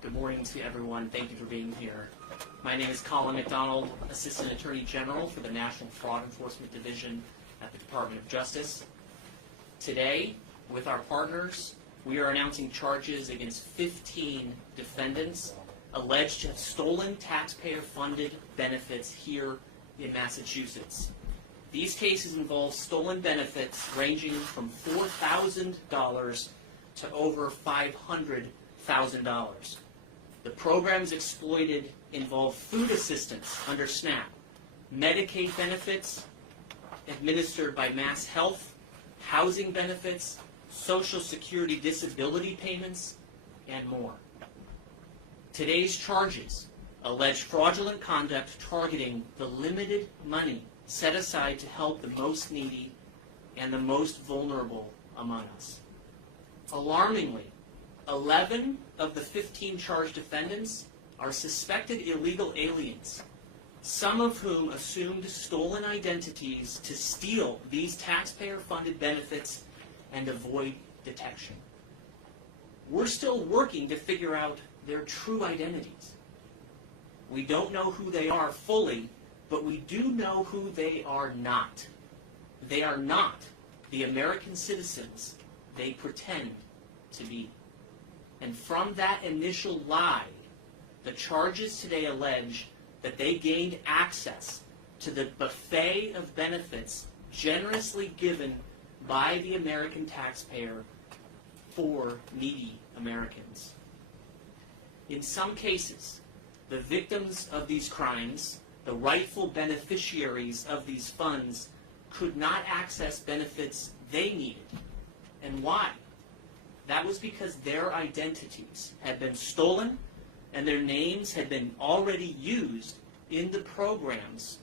Good morning to everyone. Thank you for being here. My name is Colin McDonald, Assistant Attorney General for the National Fraud Enforcement Division at the Department of Justice. Today, with our partners, we are announcing charges against 15 defendants alleged to have stolen taxpayer-funded benefits here in Massachusetts. These cases involve stolen benefits ranging from $4,000 to over $500,000. The programs exploited involve food assistance under SNAP, Medicaid benefits administered by Mass Health, housing benefits, Social Security disability payments, and more. Today's charges allege fraudulent conduct targeting the limited money set aside to help the most needy and the most vulnerable among us. Alarmingly, 11 of the 15 charged defendants are suspected illegal aliens, some of whom assumed stolen identities to steal these taxpayer-funded benefits and avoid detection. We're still working to figure out their true identities. We don't know who they are fully, but we do know who they are not. They are not the American citizens they pretend to be. And from that initial lie, the charges today allege that they gained access to the buffet of benefits generously given by the American taxpayer for needy Americans. In some cases, the victims of these crimes, the rightful beneficiaries of these funds, could not access benefits they needed. And why? That was because their identities had been stolen and their names had been already used in the programs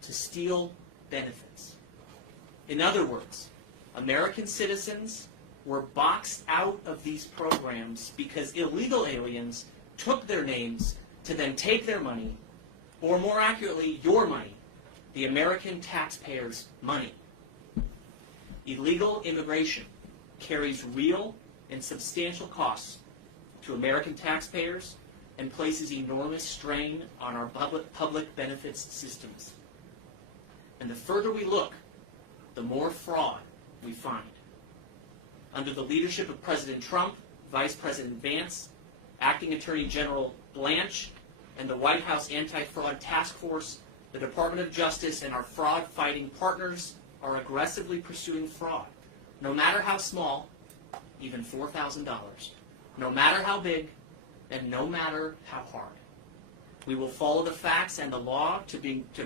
to steal benefits. In other words, American citizens were boxed out of these programs because illegal aliens took their names to then take their money, or more accurately, your money, the American taxpayers' money. Illegal immigration carries real and substantial costs to American taxpayers and places enormous strain on our public benefits systems. And the further we look, the more fraud we find. Under the leadership of President Trump, Vice President Vance, Acting Attorney General Blanche, and the White House Anti-Fraud Task Force, the Department of Justice and our fraud-fighting partners are aggressively pursuing fraud, no matter how small, even $4,000, no matter how big, and no matter how hard. We will follow the facts and the law to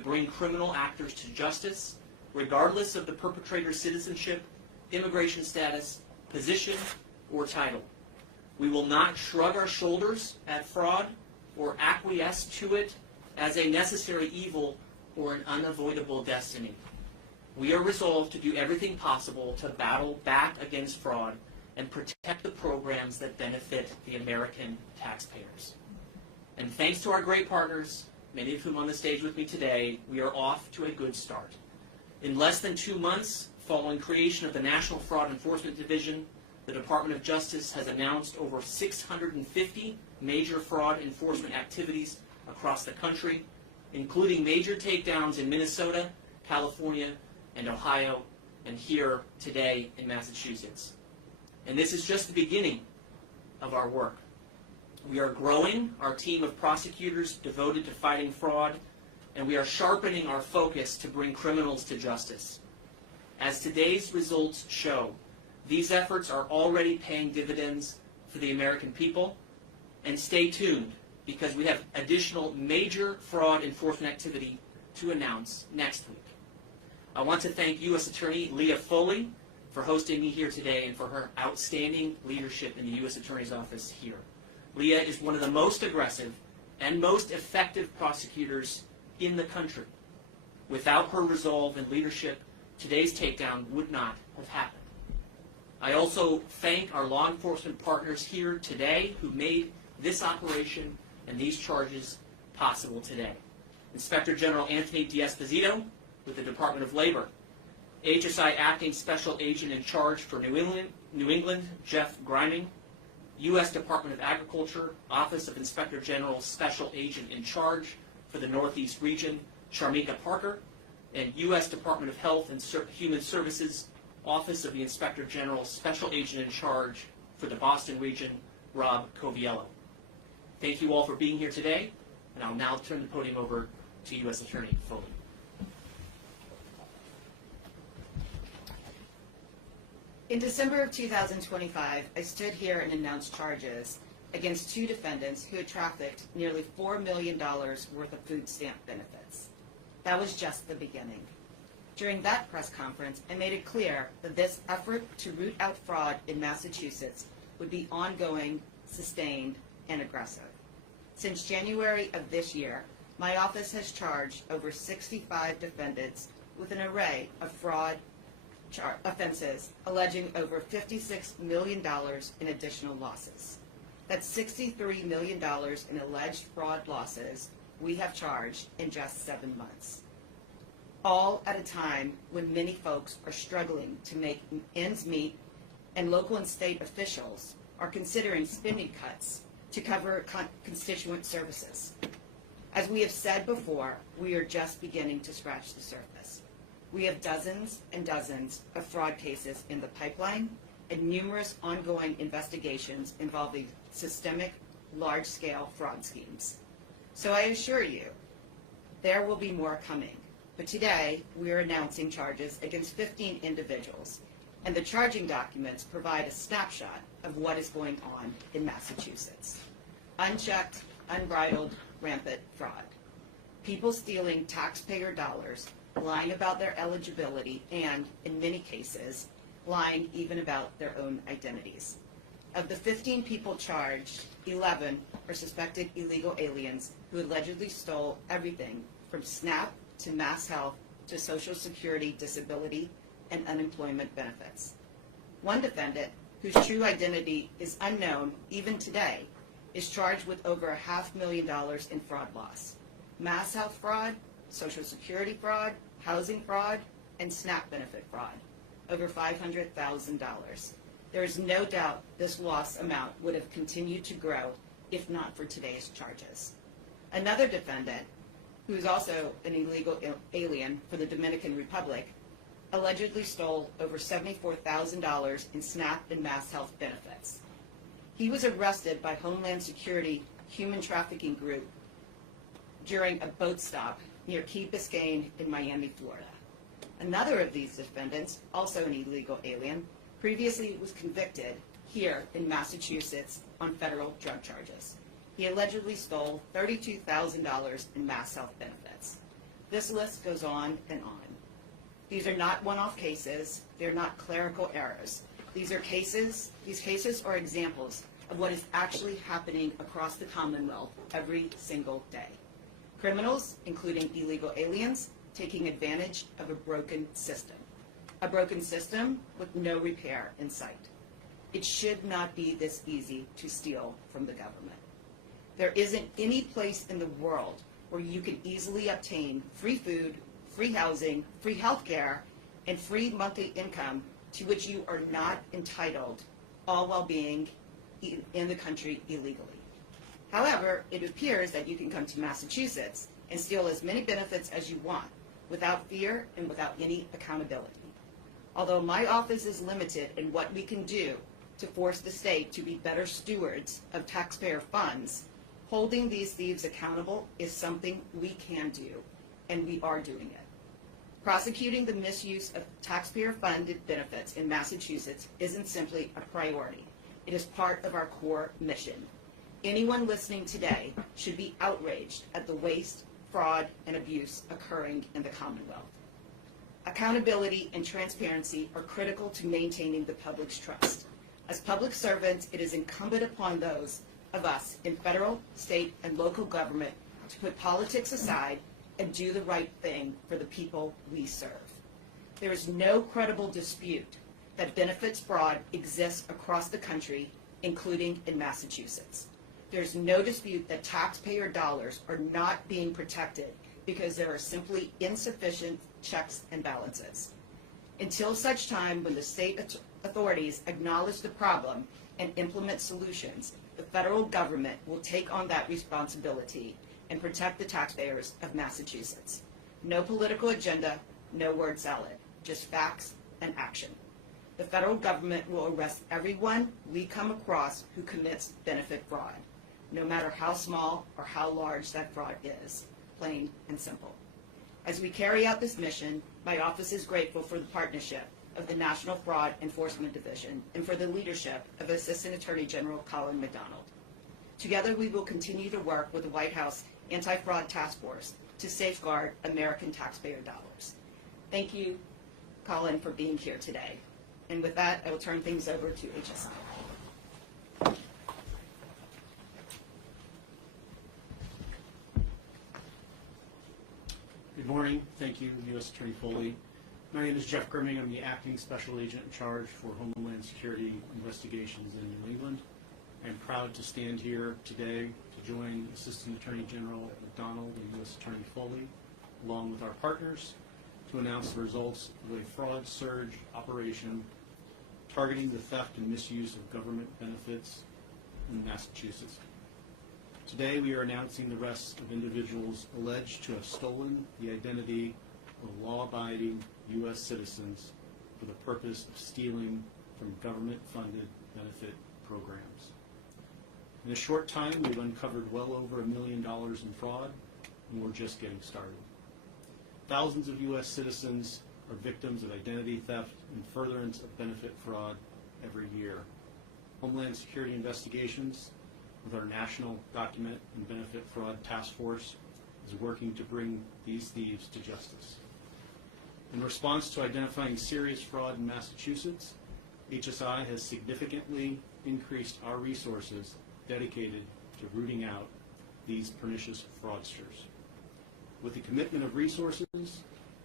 bring criminal actors to justice, regardless of the perpetrator's citizenship, immigration status, position, or title. We will not shrug our shoulders at fraud or acquiesce to it as a necessary evil or an unavoidable destiny. We are resolved to do everything possible to battle back against fraud and protect the programs that benefit the American taxpayers. And thanks to our great partners, many of whom on the stage with me today, we are off to a good start. In less than 2 months following creation of the National Fraud Enforcement Division, the Department of Justice has announced over 650 major fraud enforcement activities across the country, including major takedowns in Minnesota, California, and Ohio, and here today in Massachusetts. And this is just the beginning of our work. We are growing our team of prosecutors devoted to fighting fraud, and we are sharpening our focus to bring criminals to justice. As today's results show, these efforts are already paying dividends for the American people. And stay tuned, because we have additional major fraud enforcement activity to announce next week. I want to thank U.S. Attorney Leah Foley for hosting me here today and for her outstanding leadership in the U.S. Attorney's Office here. Leah is one of the most aggressive and most effective prosecutors in the country. Without her resolve and leadership, today's takedown would not have happened. I also thank our law enforcement partners here today who made this operation and these charges possible today. Inspector General Anthony D'Esposito with the Department of Labor, HSI Acting Special Agent in Charge for New England, Jeff Griming, U.S. Department of Agriculture, Office of Inspector General Special Agent in Charge for the Northeast Region, Sharmika Parker, and U.S. Department of Health and Human Services, Office of the Inspector General Special Agent in Charge for the Boston Region, Rob Coviello. Thank you all for being here today, and I'll now turn the podium over to U.S. Attorney Foley. In December of 2025, I stood here and announced charges against 2 defendants who had trafficked nearly $4 million worth of food stamp benefits. That was just the beginning. During that press conference, I made it clear that this effort to root out fraud in Massachusetts would be ongoing, sustained, and aggressive. Since January of this year, my office has charged over 65 defendants with an array of fraud offenses alleging over $56 million in additional losses. That's $63 million in alleged fraud losses we have charged in just 7 months. All at a time when many folks are struggling to make ends meet and local and state officials are considering spending cuts to cover constituent services. As we have said before, we are just beginning to scratch the surface. We have dozens and dozens of fraud cases in the pipeline and numerous ongoing investigations involving systemic, large-scale fraud schemes. So I assure you, there will be more coming. But today, we are announcing charges against 15 individuals, and the charging documents provide a snapshot of what is going on in Massachusetts. Unchecked, unbridled, rampant fraud. People stealing taxpayer dollars, lying about their eligibility, and, in many cases, lying even about their own identities. Of the 15 people charged, 11 are suspected illegal aliens who allegedly stole everything from SNAP to Mass Health to Social Security, disability, and unemployment benefits. One defendant, whose true identity is unknown even today, is charged with over $500,000 in fraud loss. Mass Health fraud, Social Security fraud, housing fraud, and SNAP benefit fraud, over $500,000. There is no doubt this loss amount would have continued to grow if not for today's charges. Another defendant, who is also an illegal alien for the Dominican Republic, allegedly stole over $74,000 in SNAP and Mass Health benefits. He was arrested by Homeland Security Human Trafficking Group during a boat stop near Key Biscayne in Miami, Florida. Another of these defendants, also an illegal alien, previously was convicted here in Massachusetts on federal drug charges. He allegedly stole $32,000 in Mass Health benefits. This list goes on and on. These are not one-off cases. They're not clerical errors. These cases are examples of what is actually happening across the Commonwealth every single day. Criminals, including illegal aliens, taking advantage of a broken system with no repair in sight. It should not be this easy to steal from the government. There isn't any place in the world where you can easily obtain free food, free housing, free health care, and free monthly income to which you are not entitled, all while being in the country illegally. However, it appears that you can come to Massachusetts and steal as many benefits as you want, without fear and without any accountability. Although my office is limited in what we can do to force the state to be better stewards of taxpayer funds, holding these thieves accountable is something we can do, and we are doing it. Prosecuting the misuse of taxpayer-funded benefits in Massachusetts isn't simply a priority. It is part of our core mission. Anyone listening today should be outraged at the waste, fraud, and abuse occurring in the Commonwealth. Accountability and transparency are critical to maintaining the public's trust. As public servants, it is incumbent upon those of us in federal, state, and local government to put politics aside and do the right thing for the people we serve. There is no credible dispute that benefits fraud exists across the country, including in Massachusetts. There's no dispute that taxpayer dollars are not being protected because there are simply insufficient checks and balances. Until such time when the state authorities acknowledge the problem and implement solutions, the federal government will take on that responsibility and protect the taxpayers of Massachusetts. No political agenda, no word salad, just facts and action. The federal government will arrest everyone we come across who commits benefit fraud, no matter how small or how large that fraud is, plain and simple. As we carry out this mission, my office is grateful for the partnership of the National Fraud Enforcement Division and for the leadership of Assistant Attorney General Colin McDonald. Together, we will continue to work with the White House Anti-Fraud Task Force to safeguard American taxpayer dollars. Thank you, Colin, for being here today. And with that, I will turn things over to HSI. Good morning. Thank you, U.S. Attorney Foley. My name is Jeff Grimming. I'm the Acting Special Agent in charge for Homeland Security Investigations in New England. I'm proud to stand here today to join Assistant Attorney General McDonald and U.S. Attorney Foley, along with our partners, to announce the results of a fraud surge operation targeting the theft and misuse of government benefits in Massachusetts. Today we are announcing the arrest of individuals alleged to have stolen the identity of law-abiding U.S. citizens for the purpose of stealing from government-funded benefit programs. In a short time, we've uncovered well over $1 million in fraud, and we're just getting started. Thousands of U.S. citizens are victims of identity theft and furtherance of benefit fraud every year. Homeland Security Investigations, with our National Document and Benefit Fraud Task Force, is working to bring these thieves to justice. In response to identifying serious fraud in Massachusetts, HSI has significantly increased our resources dedicated to rooting out these pernicious fraudsters. With the commitment of resources,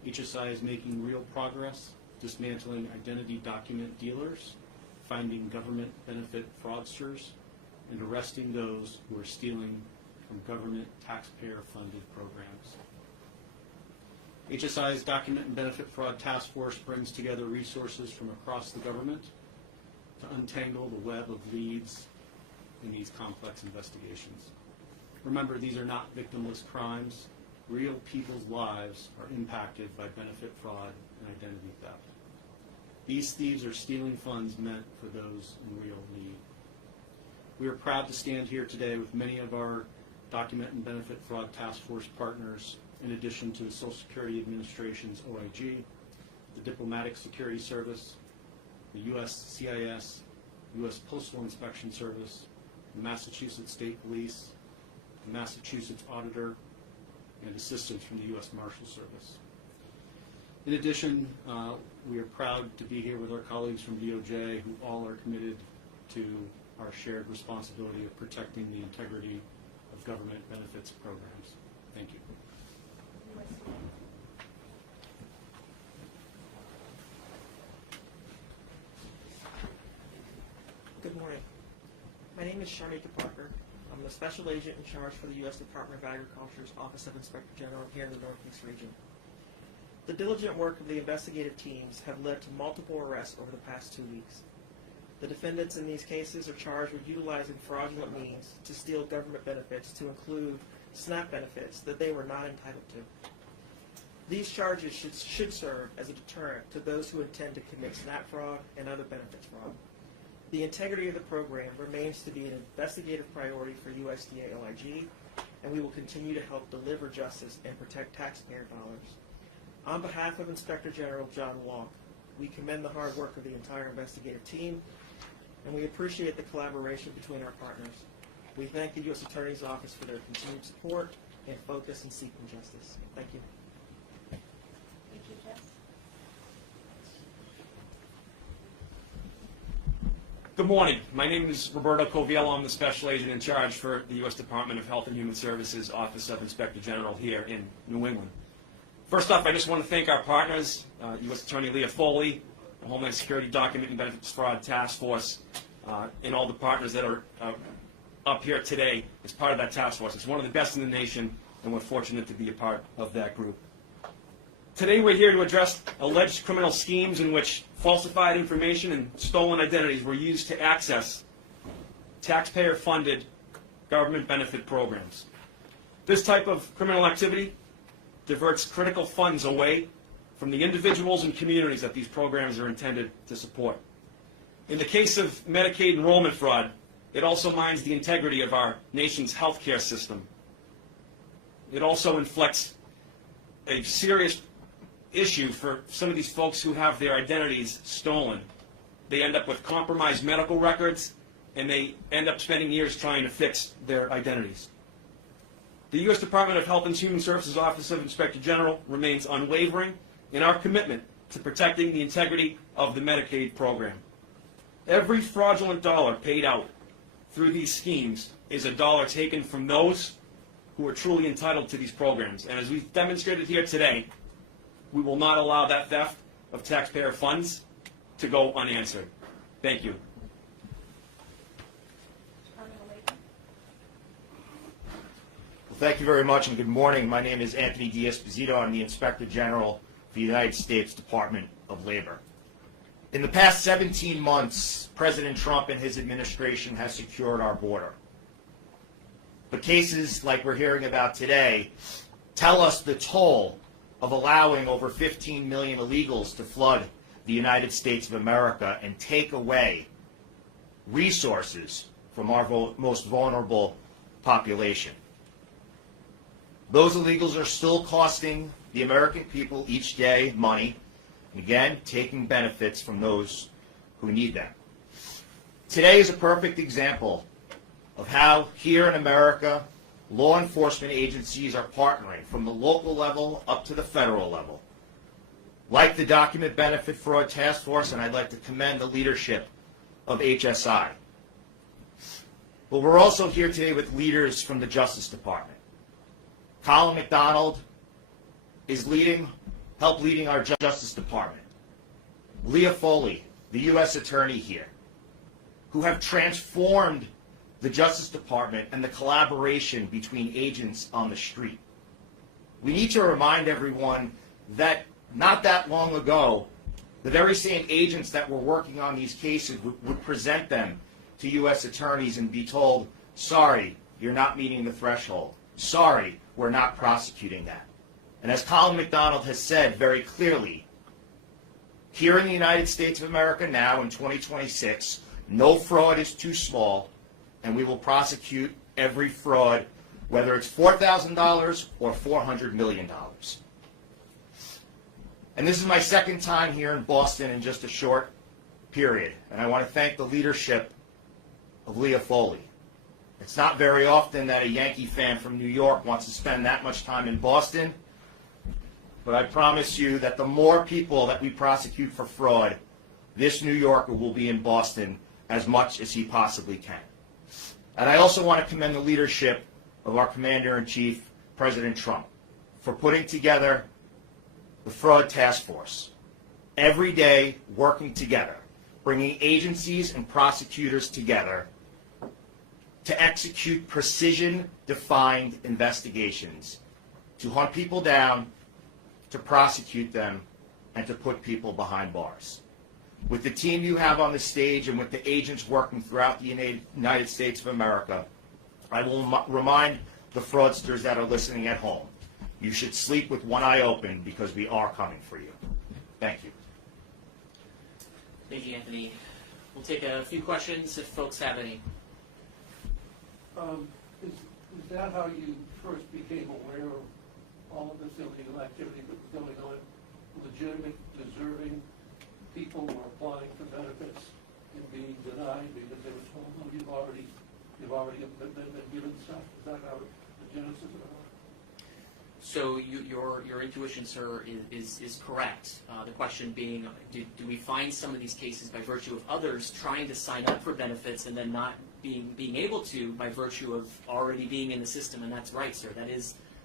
HSI is making real progress dismantling identity document dealers, finding government benefit fraudsters, and arresting those who are stealing from government taxpayer-funded programs. HSI's Document and Benefit Fraud Task Force brings together resources from across the government to untangle the web of leads in these complex investigations. Remember, these are not victimless crimes. Real people's lives are impacted by benefit fraud and identity theft. These thieves are stealing funds meant for those in real need. We are proud to stand here today with many of our Document and Benefit Fraud Task Force partners, in addition to the Social Security Administration's OIG, the Diplomatic Security Service, the USCIS, U.S. Postal Inspection Service, the Massachusetts State Police, the Massachusetts Auditor, and assistance from the U.S. Marshal Service. In addition, we are proud to be here with our colleagues from DOJ, who all are committed to our shared responsibility of protecting the integrity of government benefits programs. Thank you. Good morning. My name is Sharmika Parker. I'm the Special Agent in charge for the U.S. Department of Agriculture's Office of Inspector General here in the Northeast region. The diligent work of the investigative teams have led to multiple arrests over the past 2 weeks. The defendants in these cases are charged with utilizing fraudulent means to steal government benefits, to include SNAP benefits that they were not entitled to. These charges should serve as a deterrent to those who intend to commit SNAP fraud and other benefits fraud. The integrity of the program remains to be an investigative priority for USDA OIG, and we will continue to help deliver justice and protect taxpayer dollars. On behalf of Inspector General John Walk, we commend the hard work of the entire investigative team, and we appreciate the collaboration between our partners. We thank the U.S. Attorney's Office for their continued support and focus in seeking justice. Thank you. Thank you, Jeff. Good morning. My name is Roberto Coviello. I'm the Special Agent in charge for the U.S. Department of Health and Human Services Office of Inspector General here in New England. First off, I just want to thank our partners, U.S. Attorney Leah Foley, the Homeland Security Document and Benefits Fraud Task Force, and all the partners that are up here today as part of that task force. It's one of the best in the nation, and we're fortunate to be a part of that group. Today we're here to address alleged criminal schemes in which falsified information and stolen identities were used to access taxpayer-funded government benefit programs. This type of criminal activity diverts critical funds away from the individuals and communities that these programs are intended to support. In the case of Medicaid enrollment fraud, it also mines the integrity of our nation's healthcare system. It also inflicts a serious issue for some of these folks who have their identities stolen. They end up with compromised medical records, and they end up spending years trying to fix their identities. The U.S. Department of Health and Human Services Office of Inspector General remains unwavering in our commitment to protecting the integrity of the Medicaid program. Every fraudulent dollar paid out through these schemes is a dollar taken from those who are truly entitled to these programs. And as we've demonstrated here today, we will not allow that theft of taxpayer funds to go unanswered. Thank you. Well, thank you very much, and good morning. My name is Anthony D'Esposito. I'm the Inspector General for the United States Department of Labor. In the past 17 months, President Trump and his administration has secured our border. But cases like we're hearing about today tell us the toll of allowing over 15 million illegals to flood the United States of America and take away resources from our most vulnerable population. Those illegals are still costing the American people each day money, and again, taking benefits from those who need them. Today is a perfect example of how here in America, law enforcement agencies are partnering from the local level up to the federal level. Like the Document Benefit Fraud Task Force, and I'd like to commend the leadership of HSI. But we're also here today with leaders from the Justice Department. Colin McDonald is leading our Justice Department. Leah Foley, the U.S. Attorney here, who have transformed the Justice Department and the collaboration between agents on the street. We need to remind everyone that not that long ago, the very same agents that were working on these cases would present them to U.S. attorneys and be told, sorry, you're not meeting the threshold. Sorry, we're not prosecuting that. And as Colin McDonald has said very clearly, here in the United States of America now in 2026, no fraud is too small, and we will prosecute every fraud, whether it's $4,000 or $400 million. And this is my second time here in Boston in just a short period, and I want to thank the leadership of Leah Foley. It's not very often that a Yankee fan from New York wants to spend that much time in Boston, but I promise you that the more people that we prosecute for fraud, this New Yorker will be in Boston as much as he possibly can. And I also want to commend the leadership of our Commander-in-Chief, President Trump, for putting together the Fraud Task Force. Every day, working together, bringing agencies and prosecutors together to execute precision-defined investigations, to hunt people down, to prosecute them, and to put people behind bars. With the team you have on the stage and with the agents working throughout the United States of America, I will remind the fraudsters that are listening at home, you should sleep with one eye open because we are coming for you. Thank you. Thank you, Anthony. We'll take a few questions if folks have any. Is that how you first became aware of all of this illegal activity that was going on? Legitimate, deserving people were applying for benefits and being denied because they were told, "No, you've already been given stuff." Is that how the genesis of it was? So your intuition, sir, is correct. The question being, do we find some of these cases by virtue of others trying to sign up for benefits and then not being able to by virtue of already being in the system? And that's right, sir.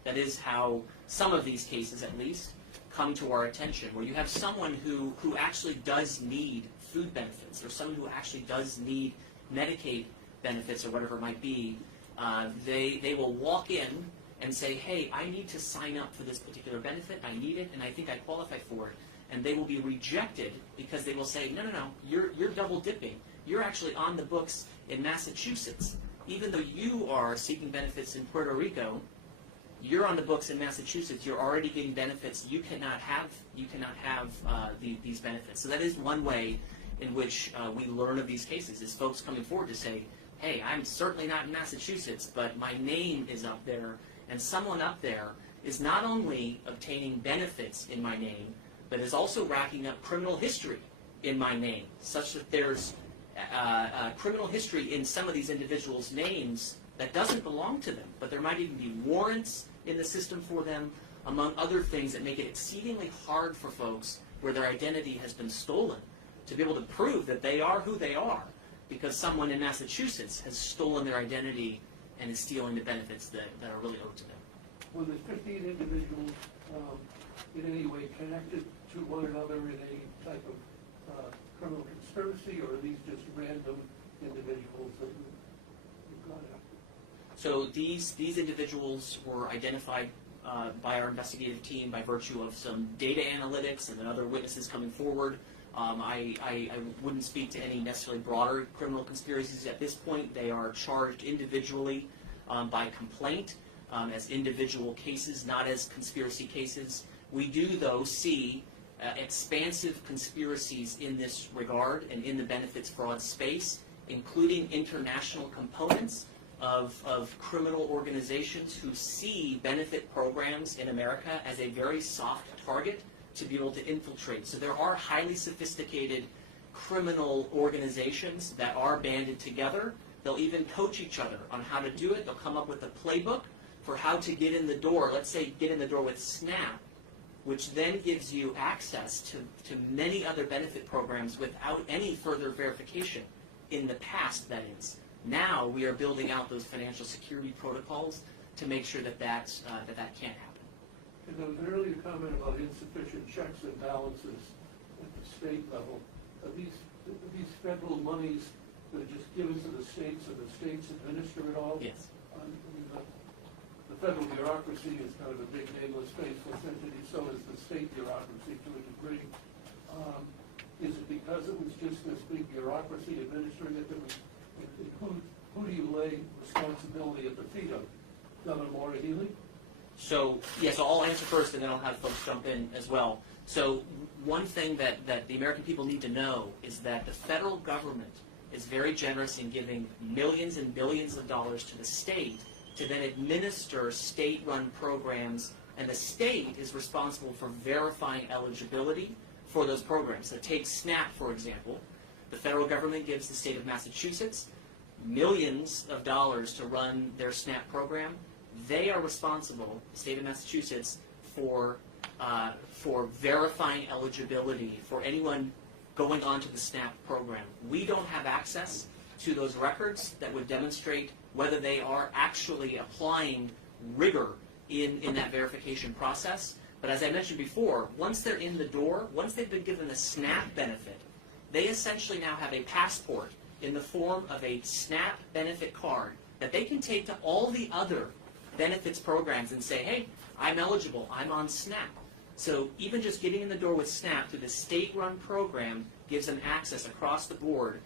That is how some of these cases, at least, come to our attention, where you have someone who actually does need food benefits or someone who actually does need Medicaid benefits or whatever it might be. They will walk in and say, hey, I need to sign up for this particular benefit, I need it, and I think I qualify for it. And they will be rejected because they will say, no, you're double dipping. You're actually on the books in Massachusetts, even though you are seeking benefits in Puerto Rico, you're on the books in Massachusetts. You're already getting benefits. You cannot have these benefits. So that is one way in which we learn of these cases, is folks coming forward to say, hey, I'm certainly not in Massachusetts, but my name is up there, and someone up there is not only obtaining benefits in my name, but is also racking up criminal history in my name, such that there's criminal history in some of these individuals' names that doesn't belong to them, but there might even be warrants in the system for them, among other things that make it exceedingly hard for folks where their identity has been stolen to be able to prove that they are who they are, because someone in Massachusetts has stolen their identity and is stealing the benefits that are really owed to them. Were the 15 individuals in any way connected to one another in a type of criminal conspiracy, or are these just random individuals that you've gone after? So these individuals were identified by our investigative team by virtue of some data analytics and then other witnesses coming forward. I wouldn't speak to any necessarily broader criminal conspiracies at this point. They are charged individually by complaint as individual cases, not as conspiracy cases. We do, though, see expansive conspiracies in this regard and in the benefits fraud space, including international components of criminal organizations who see benefit programs in America as a very soft target to be able to infiltrate. So there are highly sophisticated criminal organizations that are banded together. They'll even coach each other on how to do it. They'll come up with a playbook for how to get in the door. Let's say get in the door with SNAP, which then gives you access to many other benefit programs without any further verification. In the past, that is. Now we are building out those financial security protocols to make sure that that can't happen. And there was an earlier comment about insufficient checks and balances at the state level. Are these federal monies that are just given to the states, and the states administer it all? Yes. I mean, the federal bureaucracy is kind of a big, nameless, faceless entity. So is the state bureaucracy to a degree. Is it because it was just this big bureaucracy administering it that was? Who do you lay responsibility at the feet of? Governor Maura Healey? So, yes, so I'll answer first and then I'll have folks jump in as well. So one thing that the American people need to know is that the federal government is very generous in giving millions and billions of dollars to the state to then administer state-run programs, and the state is responsible for verifying eligibility for those programs. So take SNAP, for example. The federal government gives the state of Massachusetts millions of dollars to run their SNAP program. They are responsible, the state of Massachusetts, for verifying eligibility for anyone going onto the SNAP program. We don't have access to those records that would demonstrate whether they are actually applying rigor in that verification process. But as I mentioned before, once they're in the door, once they've been given a SNAP benefit, they essentially now have a passport in the form of a SNAP benefit card that they can take to all the other benefits programs and say, hey, I'm eligible, I'm on SNAP. So even just getting in the door with SNAP through the state-run program gives them access across the board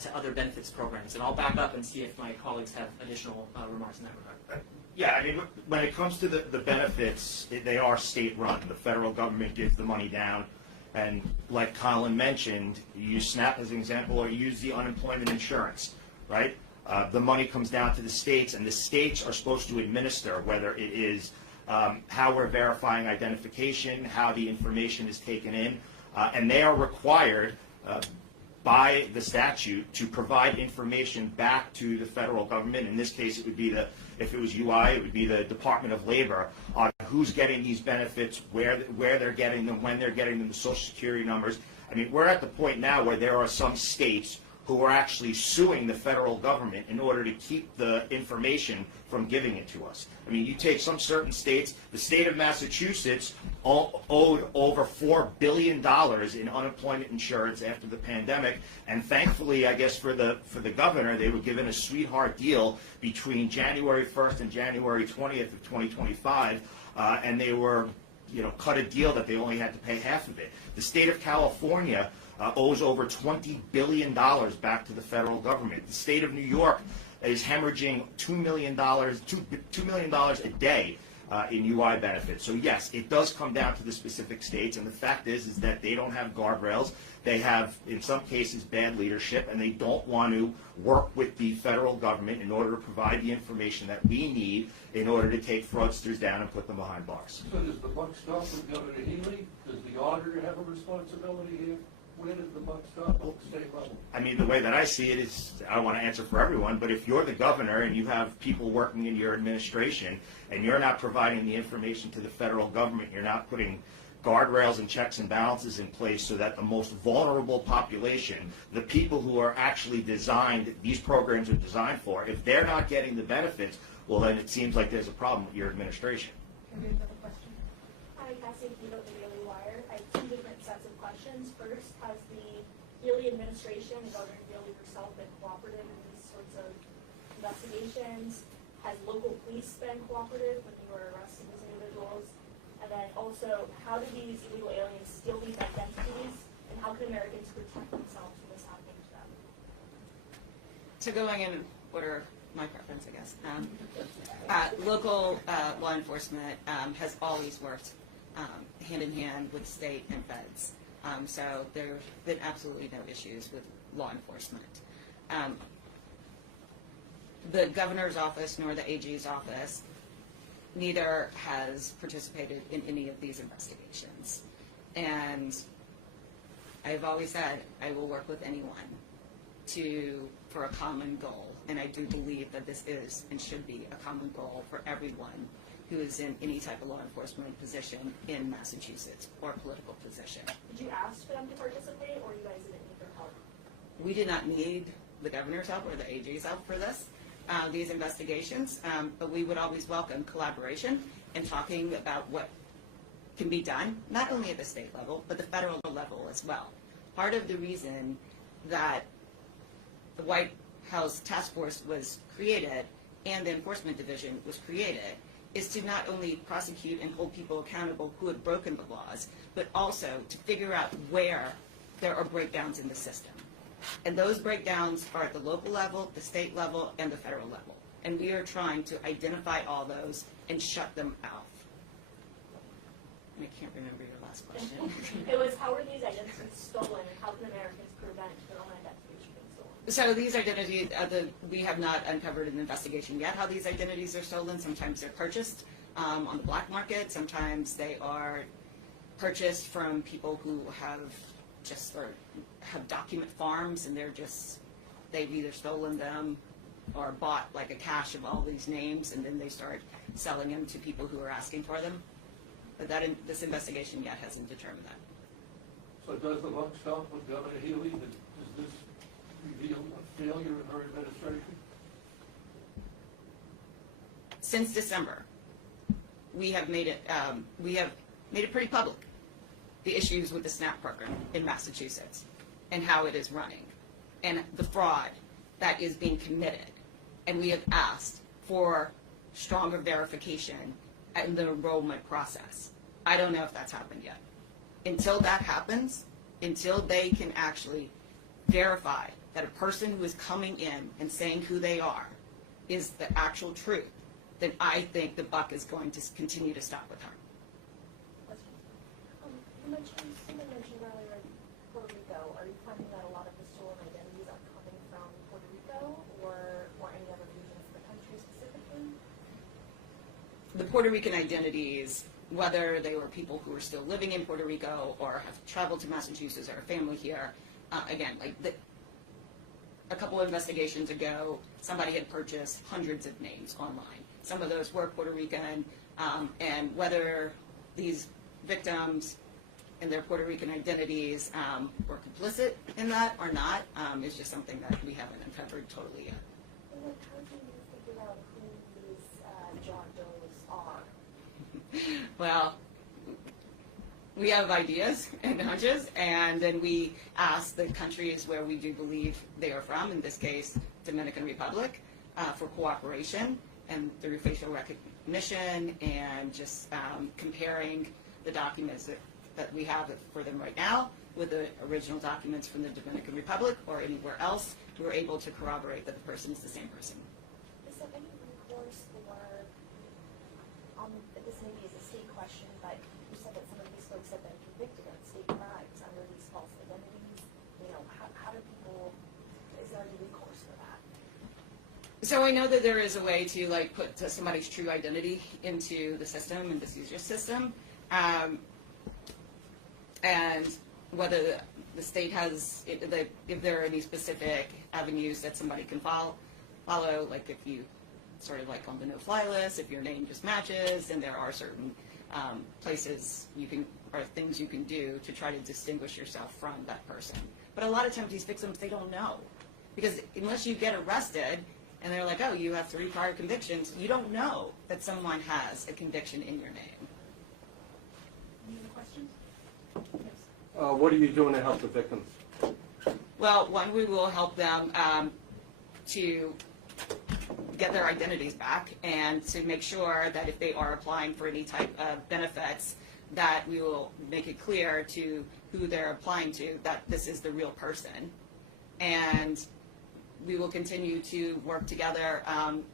to other benefits programs. And I'll back up and see if my colleagues have additional remarks in that regard. Yeah, I mean, when it comes to the benefits, they are state-run. The federal government gives the money down. And like Colin mentioned, you use SNAP as an example, or you use the unemployment insurance, right? The money comes down to the states, and the states are supposed to administer whether it is how we're verifying identification, how the information is taken in, and they are required by the statute to provide information back to the federal government. In this case, it would be if it was UI, it would be the Department of Labor on who's getting these benefits, where they're getting them, when they're getting them, the Social Security numbers. I mean, we're at the point now where there are some states who are actually suing the federal government in order to keep the information from giving it to us. I mean, you take some certain states, the state of Massachusetts owed over $4 billion in unemployment insurance after the pandemic, and thankfully, I guess for the governor, they were given a sweetheart deal between January 1st and January 20th of 2025, and they were, cut a deal that they only had to pay half of it. The state of California owes over $20 billion back to the federal government. The state of New York is hemorrhaging $2 million a day in UI benefits. So yes, it does come down to the specific states, and the fact is that they don't have guardrails. They have, in some cases, bad leadership, and they don't want to work with the federal government in order to provide the information that we need in order to take fraudsters down and put them behind bars. So does the buck stop with Governor Healy? Does the auditor have a responsibility here? Where does the buck stop at the state level? I mean, the way that I see it is, I don't want to answer for everyone, but if you're the governor and you have people working in your administration and you're not providing the information to the federal government, you're not putting guardrails and checks and balances in place so that the most vulnerable population, the people who are actually designed, these programs are designed for, if they're not getting the benefits, well, then it seems like there's a problem with your administration. Can we have another question? Hi, Cassie Keto, the Daily Wire. I have two different sets of questions. First, has the Healy administration and Governor Healy herself been cooperative in these sorts of investigations? Has local police been cooperative when you were arresting these individuals? And then also, how do these illegal aliens steal these identities, and how can Americans protect themselves from this happening to them? So going in order, my preference, I guess. Local law enforcement has always worked hand in hand with state and feds. So there have been absolutely no issues with law enforcement. The governor's office nor the AG's office, neither has participated in any of these investigations. And I've always said I will work with anyone for a common goal. And I do believe that this is and should be a common goal for everyone who is in any type of law enforcement position in Massachusetts or political position. Did you ask for them to participate, or you guys didn't need their help? We did not need the governor's help or the AG's help for these investigations, but we would always welcome collaboration and talking about what can be done, not only at the state level, but the federal level as well. Part of the reason that the White House Task Force was created and the Enforcement Division was created is to not only prosecute and hold people accountable who have broken the laws, but also to figure out where there are breakdowns in the system. And those breakdowns are at the local level, the state level, and the federal level. And we are trying to identify all those and shut them out. I can't remember your last question. It was, how are these identities stolen, and how can Americans prevent their own identities from being stolen? So these identities, we have not uncovered an investigation yet how these identities are stolen. Sometimes they're purchased on the black market. Sometimes they are purchased from people who have document farms, and they've either stolen them or bought like a cache of all these names, and then they start selling them to people who are asking for them. But this investigation yet hasn't determined that. So does the buck stop with Governor Healy? Does this reveal a failure in her administration? Since December, we have made it pretty public, the issues with the SNAP program in Massachusetts and how it is running and the fraud that is being committed. And we have asked for stronger verification in the enrollment process. I don't know if that's happened yet. Until that happens, until they can actually verify that a person who is coming in and saying who they are is the actual truth, then I think the buck is going to continue to stop with her. Someone mentioned earlier Puerto Rico. Are you finding that a lot of the stolen identities are coming from Puerto Rico or any other region of the country specifically? The Puerto Rican identities, whether they were people who are still living in Puerto Rico or have traveled to Massachusetts or a family here, again, a couple of investigations ago, somebody had purchased hundreds of names online. Some of those were Puerto Rican, and whether these victims and their Puerto Rican identities were complicit in that or not is just something that we haven't uncovered totally yet. And then how do you figure out who these John Does are? Well, we have ideas and hunches, and then we ask the countries where we do believe they are from, in this case, Dominican Republic, for cooperation and through facial recognition and just comparing the documents that we have for them right now with the original documents from the Dominican Republic or anywhere else, we were able to corroborate that the person is the same person. Is there any recourse for, this maybe is a state question, but you said that some of these folks have been convicted of state crimes under these false identities. You know, how do people, is there any recourse for that? So I know that there is a way to like put somebody's true identity into the system and the seizure system, and whether the state has, if there are any specific avenues that somebody can follow, like if you sort of like on the no-fly list, if your name just matches, and there are certain places you can, or things you can do to try to distinguish yourself from that person. But a lot of times these victims, they don't know, because unless you get arrested and they're like, oh, you have 3 prior convictions, you don't know that someone has a conviction in your name. Any other questions? What are you doing to help the victims? Well, one, we will help them to get their identities back and to make sure that if they are applying for any type of benefits, that we will make it clear to who they're applying to that this is the real person. And we will continue to work together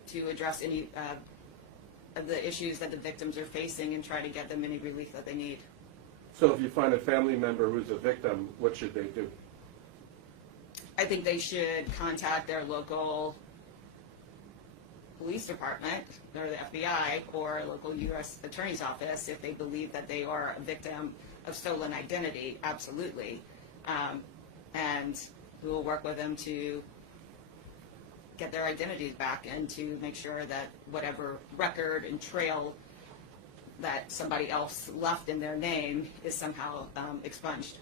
to address any of the issues that the victims are facing and try to get them any relief that they need. So if you find a family member who's a victim, what should they do? I think they should contact their local police department or the FBI or local U.S. Attorney's Office if they believe that they are a victim of stolen identity, absolutely. And we will work with them to get their identities back and to make sure that whatever record and trail that somebody else left in their name is somehow expunged.